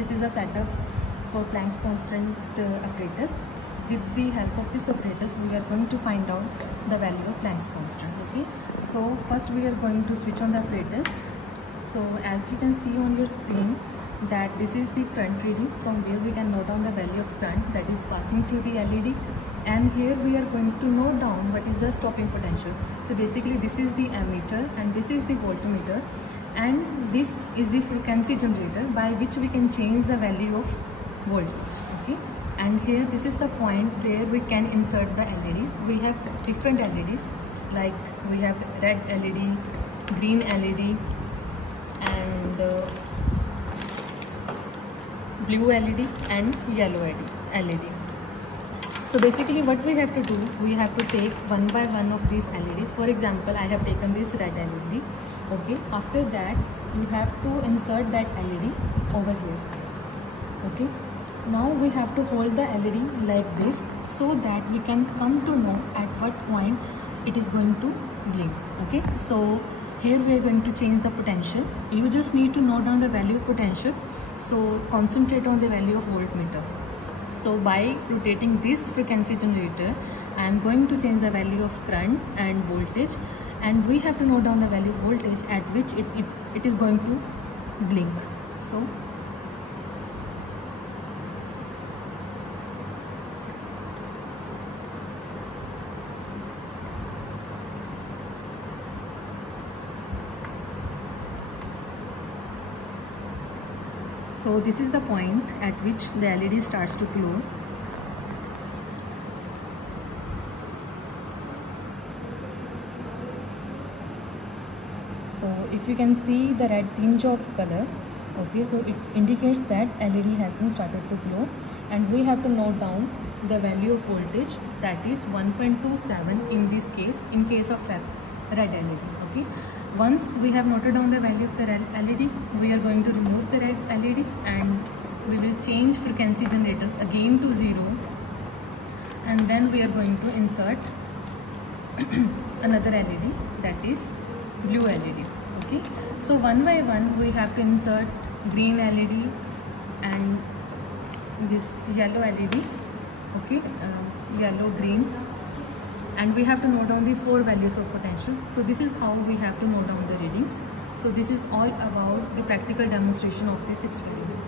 this is a setup for Planck's constant apparatus. With the help of this apparatus, we are going to find out the value of Planck's constant. Okay, so first we are going to switch on the apparatus. So as you can see on your screen, that this is the current reading from where we can note down the value of current that is passing through the LED, and here we are going to note down what is the stopping potential. So basically this is the ammeter and this is the voltmeter, and this is the frequency generator by which we can change the value of voltage. Okay, and here this is the point where we can insert the LEDs. We have different LEDs, like we have red LED, green LED and blue LED and yellow LED. So basically what we have to do, we have to take one by one of these LEDs. For example, I have taken this red LED. Okay, after that you have to insert that LED over here. Okay, now we have to hold the LED like this so that we can come to know at what point it is going to blink. Okay, so here we are going to change the potential. You just need to note down the value of potential, so concentrate on the value of voltmeter. So by rotating this frequency generator, I am going to change the value of current and voltage, and we have to note down the value of voltage at which it is going to blink. So this is the point at which the LED starts to glow. So if you can see the red tinge of color, okay, so it indicates that LED has been started to glow, and we have to note down the value of voltage, that is 1.27 in this case, in case of red LED. Okay, once we have noted down the value of the red LED, we are going to remove the red LED and we will change frequency generator again to 0, and then we are going to insert another LED, that is blue LED. Okay, so one by one we have to insert green LED and this yellow LED. Okay, yellow, green, and we have to note down the 4 values of potential. So this is how we have to note down the readings. So this is all about the practical demonstration of this experiment.